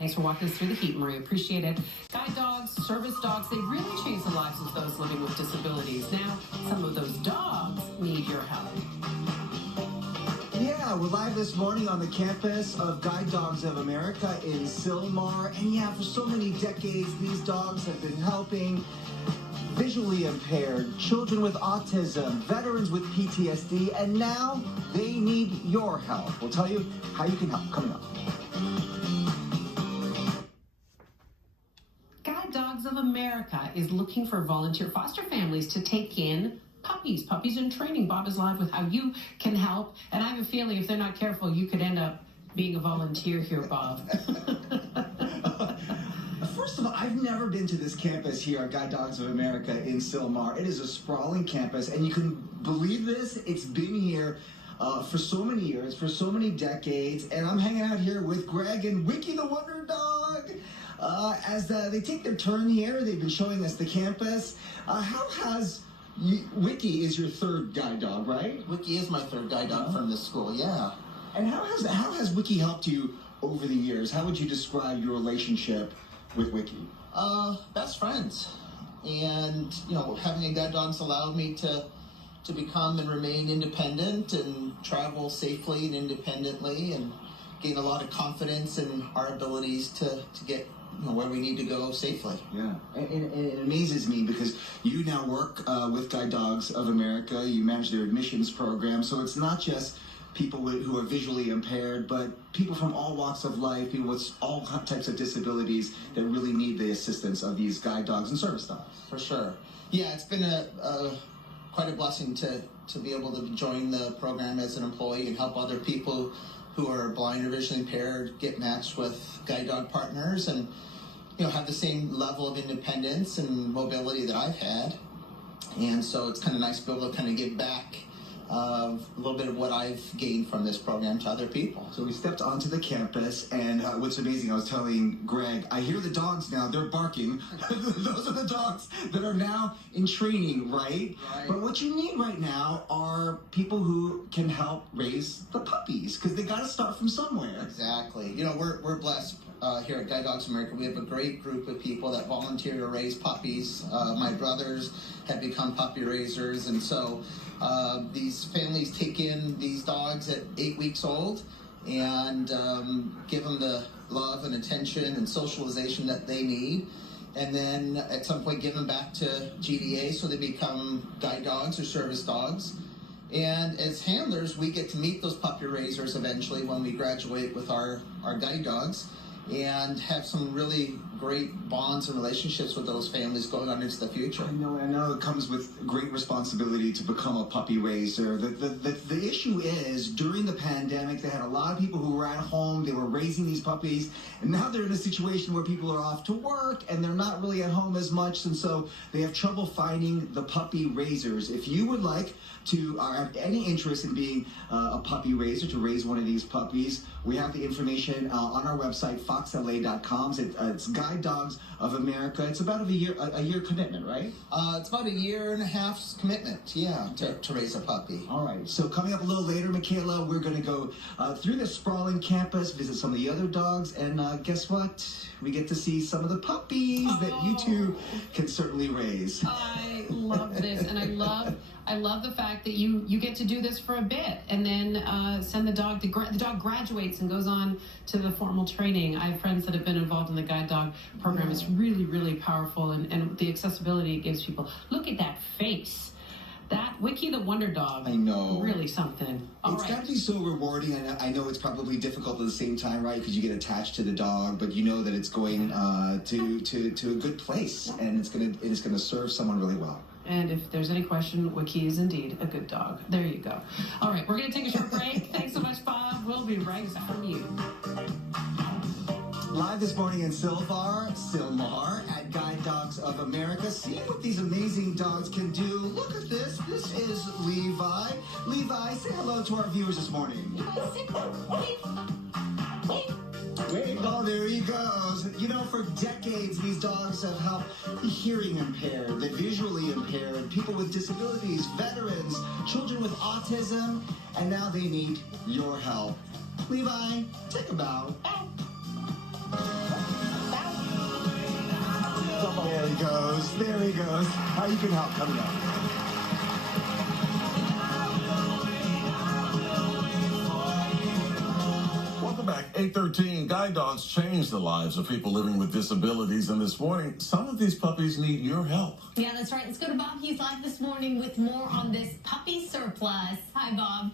Thanks for walking us through the heat, Marie. Appreciate it. Guide dogs, service dogs, they really change the lives of those living with disabilities. Now, some of those dogs need your help. Yeah, we're live this morning on the campus of Guide Dogs of America in Sylmar. And yeah, for so many decades, these dogs have been helping visually impaired, children with autism, veterans with PTSD, and now they need your help. We'll tell you how you can help coming up. Guide Dogs of America is looking for volunteer foster families to take in puppies in training. Bob is live with how you can help, and I have a feeling if they're not careful, you could end up being a volunteer here, Bob. First of all, I've never been to this campus here at Guide Dogs of America in Sylmar. It is a sprawling campus, and you can believe this, it's been here for so many years, for so many decades, and I'm hanging out here with Greg and Wiki the Wonder Dog. As they take their turn here, they've been showing us the campus. How has Wiki is your third guide dog, right? Wiki is my third guide dog from this school, yeah. And how has Wiki helped you over the years? How would you describe your relationship with Wiki? Best friends. And, you know, having a guide dog's allowed me to become and remain independent and travel safely and independently and gain a lot of confidence in our abilities to get where we need to go safely. Yeah, and it amazes me because you now work with Guide Dogs of America. You manage their admissions program, so it's not just people who are visually impaired, but people from all walks of life, people with all types of disabilities that really need the assistance of these guide dogs and service dogs. For sure. Yeah, it's been quite a blessing to be able to join the program as an employee and help other people who are blind or visually impaired get matched with guide dog partners and have the same level of independence and mobility that I've had. And so it's kind of nice to be able to kind of give back a little bit of what I've gained from this program to other people. So we stepped onto the campus, and what's amazing, I was telling Greg, I hear the dogs now, they're barking. Those are the dogs that are now in training, right? But what you need right now are people who can help raise the puppies, because they got to start from somewhere. Exactly. We're blessed here at Guide Dogs America. We have a great group of people that volunteer to raise puppies. My brothers have become puppy raisers, and so these families take in these dogs at 8 weeks old and give them the love and attention and socialization that they need, and then at some point give them back to GDA so they become guide dogs or service dogs. And as handlers, we get to meet those puppy raisers eventually when we graduate with our guide dogs and have some really great bonds and relationships with those families going on into the future. I know it comes with great responsibility to become a puppy raiser. The issue is, during the pandemic, they had a lot of people who were at home, they were raising these puppies, and now they're in a situation where people are off to work and they're not really at home as much, and so they have trouble finding the puppy raisers. If you would like to have any interest in being a puppy raiser, to raise one of these puppies, we have the information on our website, foxla.com. It's Guide Dogs of America. It's about a year commitment, right? It's about a year and a half's commitment, yeah, to raise a puppy. All right. So coming up a little later, Michaela, we're going to go through the sprawling campus, visit some of the other dogs, and guess what? We get to see some of the puppies that you two can certainly raise. I love this, and I love the fact that you get to do this for a bit and then send the dog. The dog graduates and goes on to the formal training. I have friends that have been involved in the guide dog program. It's really, really powerful, and the accessibility it gives people. Look at that face. That Wiki the Wonder Dog. I know. Really something. It's got to be so rewarding, and I know it's probably difficult at the same time, right? Because you get attached to the dog, but you know that it's going to a good place, and it's gonna serve someone really well. And if there's any question, Wiki is indeed a good dog. There you go. All right, we're going to take a short break. Thanks so much, Bob. We'll be right back from you. Live this morning in Sylmar at Guide Dogs of America, seeing what these amazing dogs can do. Look at this. This is Levi. Levi, say hello to our viewers this morning. Oh, there he goes. For decades, these dogs have helped the hearing impaired, the visually impaired, people with disabilities, veterans, children with autism, and now they need your help. Levi, take a bow. There he goes. There he goes. How you can help coming up. Welcome back. 813 Guide Dogs change the lives of people living with disabilities. And this morning, some of these puppies need your help. Yeah, that's right. Let's go to Bob. He's live this morning with more on this puppy surplus. Hi, Bob.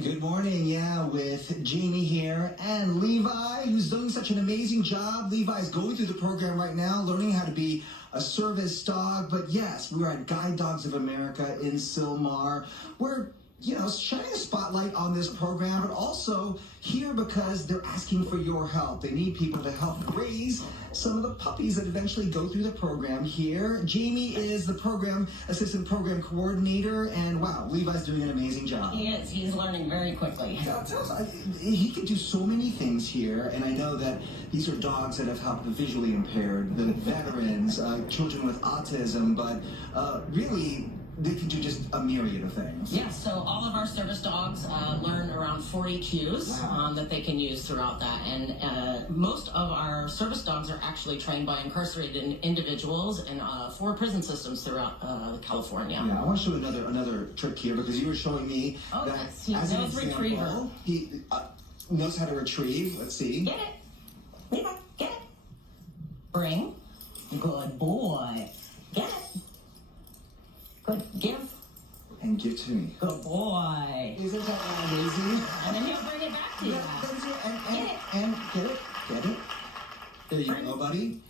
Good morning, yeah, with Jamie here and Levi, who's doing such an amazing job. Levi's going through the program right now, learning how to be a service dog. But yes, we're at Guide Dogs of America in Sylmar. We're, shining a spotlight on this program, but also here because they're asking for your help. They need people to help raise some of the puppies that eventually go through the program here. Jamie is the assistant program coordinator, and wow, Levi's doing an amazing job. He is. He's learning very quickly. He can do so many things here, and I know that these are dogs that have helped the visually impaired, the veterans, children with autism, but really, they can do just a myriad of things. Yeah, so all of our service dogs learn around 40 cues that they can use throughout that. And most of our service dogs are actually trained by incarcerated individuals in 4 prison systems throughout California. Yeah, I want to show another trick here because you were showing me that yes, he as an knows example, retriever. he knows how to retrieve. Let's see. Get it. Levi, get it. Bring. Good boy. Get it. Good. Give. And give to me. Good boy. Isn't that amazing? And then he'll bring it back to you. That is it. Get it. And get it. Get it. There you go, buddy.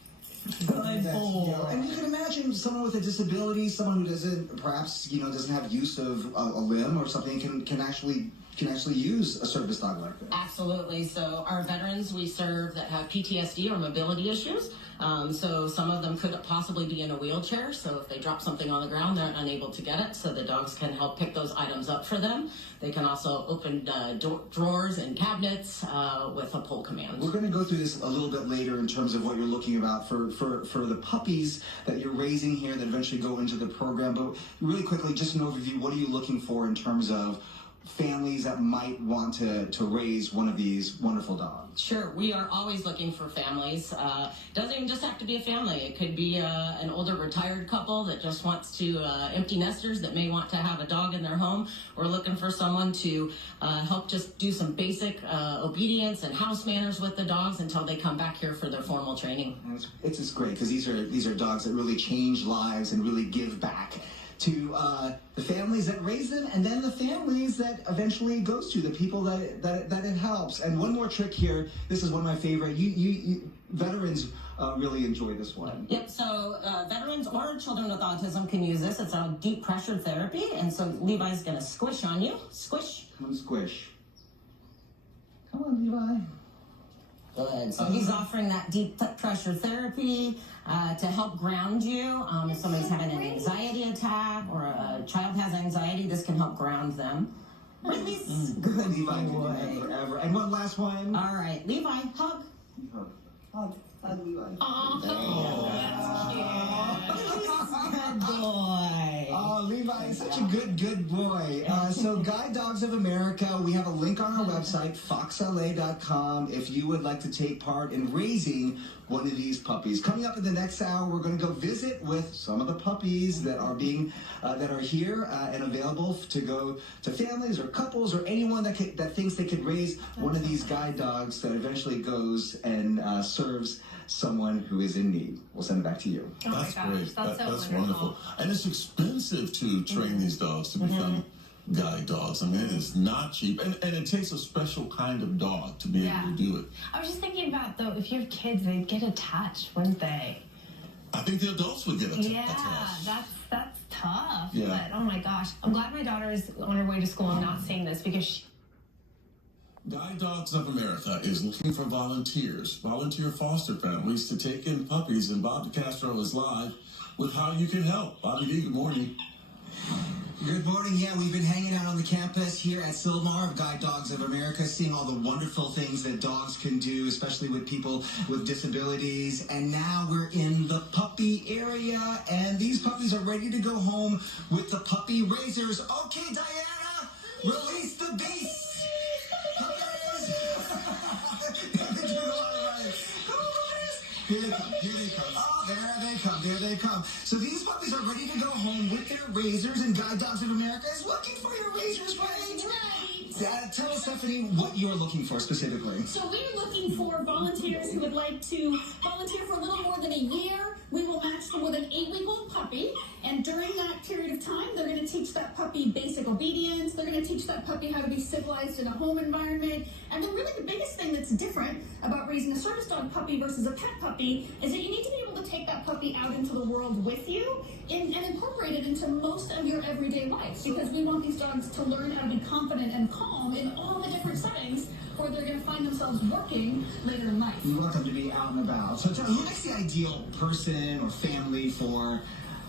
Good boy. And you can imagine someone with a disability, someone who doesn't, perhaps, doesn't have use of a limb or something, can actually use a service dog like this. Absolutely. So our veterans we serve that have PTSD or mobility issues. So some of them could possibly be in a wheelchair. So if they drop something on the ground, they're unable to get it. So the dogs can help pick those items up for them. They can also open drawers and cabinets with a pull command. We're going to go through this a little bit later in terms of what you're looking about for the puppies that you're raising here that eventually go into the program. But really quickly, just an overview, what are you looking for in terms of families that might want to raise one of these wonderful dogs? Sure, we are always looking for families. Doesn't even just have to be a family. It could be an older retired couple that just wants to, empty nesters that may want to have a dog in their home. We're looking for someone to help just do some basic obedience and house manners with the dogs until they come back here for their formal training. It's just great because these are dogs that really change lives and really give back to the families that raise them, and then the families that eventually goes to the people that it helps. And one more trick here. This is one of my favorite. You veterans really enjoy this one. Yep. So veterans or children with autism can use this. It's a deep pressure therapy, and so Levi's going to squish on you. Squish. Come on, squish. Come on, Levi. Good. So he's offering that deep pressure therapy to help ground you. If somebody's having an anxiety attack or a child has anxiety, this can help ground them. Release. Good Levi can do boy. that forever. And one last one. All right, Levi, hug. Hug Levi. Good boy. Oh, Levi is such a good boy. So Guide Dogs of America, we have a link on our website, foxla.com, if you would like to take part in raising one of these puppies. Coming up in the next hour, we're going to go visit with some of the puppies that are here and available to go to families or couples or anyone that thinks they could raise one of these guide dogs that eventually goes and serves someone who is in need. We'll send it back to you. Oh That's my gosh, great. that's so That's wonderful. wonderful. And it's expensive to train these dogs to become guide dogs. I mean, it is not cheap. And it takes a special kind of dog to be able to do it. I was just thinking about, though, if you have kids, they'd get attached, wouldn't they? I think the adults would get attached. Yeah, that's tough. Yeah. But, oh my gosh. I'm glad my daughter is on her way to school and not seeing this because she... Guide Dogs of America is looking for volunteer foster families to take in puppies, and Bob DeCastro is live with how you can help. Bobby D, good morning. Good morning. Yeah, we've been hanging out on the campus here at Sylmar of Guide Dogs of America, seeing all the wonderful things that dogs can do, especially with people with disabilities. And now we're in the puppy area, and these puppies are ready to go home with the puppy raisers. Okay, Diana, release the beast. Puppies. Here they come. Here they come. Oh, there they come. There they come. So these puppies are ready to go home with their razors, and Guide Dogs of America is looking for your razors, right? Right. Tell us, Stephanie, what you're looking for specifically. So we're looking for volunteers who would like to volunteer for a little more than a year. We will match them with an 8-week-old puppy, and during that period of time, they're going to teach that puppy basic obedience. They're going to teach that puppy how to be civilized in a home environment. And then really the biggest thing that's different about raising a service dog puppy versus a pet puppy is that you need to be able to take that puppy out into the world with you and incorporate it into most of your everyday life, because we want these dogs to learn how to be confident and calm in all the different settings where they're going to find themselves working later in life. We want them to be out and about. So tell me, who makes the ideal person or family for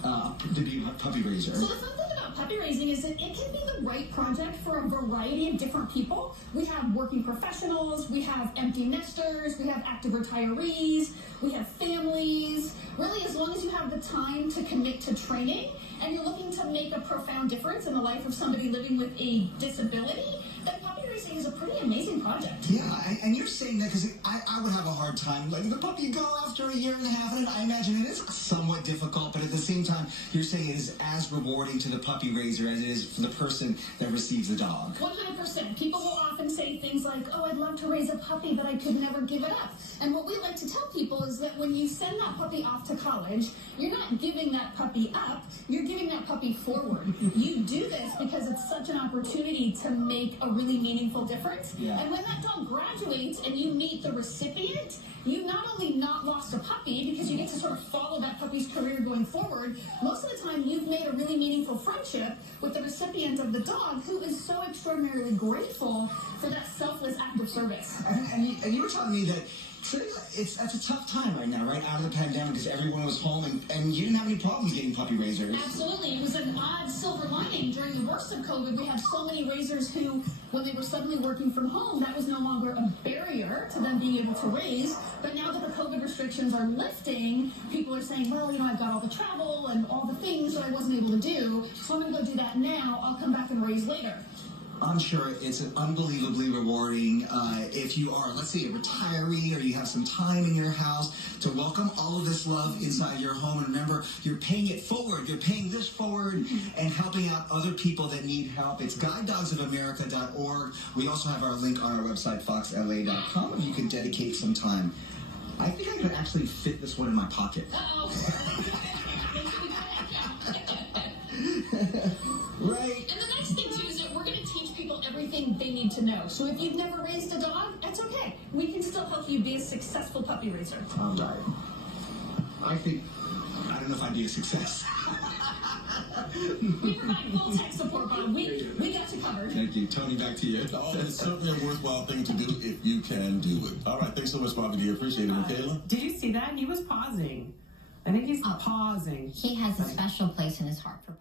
to be a puppy raiser? So the fun thing about puppy raising is that it can be the right project for a variety of different people. We have working professionals, we have empty nesters, we have active retirees, we have families. Really, as long as you have the time to commit to training and you're looking to make a profound difference in the life of somebody living with a disability, then puppy raising is a pretty amazing project. Yeah, and you're saying that because I would have a hard time letting the puppy go after a year and a half, and I imagine it is somewhat difficult, but at the same time, you're saying it is as rewarding to the puppy raiser as it is for the person that receives the dog. 100%. People will often say things like, oh, I'd love to raise a puppy, but I could never give it up. And what we like to tell people is that when you send that puppy off to college, you're not giving that puppy up, you're giving that puppy forward. You do this because it's such an opportunity to make a really meaningful difference. Yeah. And when that dog graduates and you meet the recipient, you've not only not lost a puppy because you get to sort of follow that puppy's career going forward, most of the time you've made a really meaningful friendship with the recipient of the dog, who is so extraordinarily grateful for that selfless act of service. And you were telling me that that's a tough time right now, right? Out of the pandemic, because everyone was home, and you didn't have any problems getting puppy raisers. Absolutely. It was an odd silver lining. During the worst of COVID, we had so many raisers who, when they were suddenly working from home, that was no longer a barrier to them being able to raise. But now that the COVID restrictions are lifting, people are saying, well, I've got all the travel and all the things that I wasn't able to do, so I'm going to go do that now. I'll come back and raise later. I'm sure it's unbelievably rewarding if you are, let's say, a retiree or you have some time in your house to welcome all of this love inside your home. And remember, you're paying it forward. You're paying this forward and helping out other people that need help. It's guidedogsofamerica.org. We also have our link on our website, foxla.com, and you can dedicate some time. I think I could actually fit this one in my pocket. Right. And the next thing, too, is that we're going to teach people everything they need to know. So if you've never raised a dog, that's okay. We can still help you be a successful puppy raiser. All right. I don't know if I'd be a success. We provide full tech support, Bob. We got you covered. Thank you. Tony, back to you. Oh, it's certainly a worthwhile thing to do if you can do it. All right, thanks so much, Bobby D. Appreciate it, Michaela. Did you see that? He was pausing. I think he's pausing. He has a special place in his heart for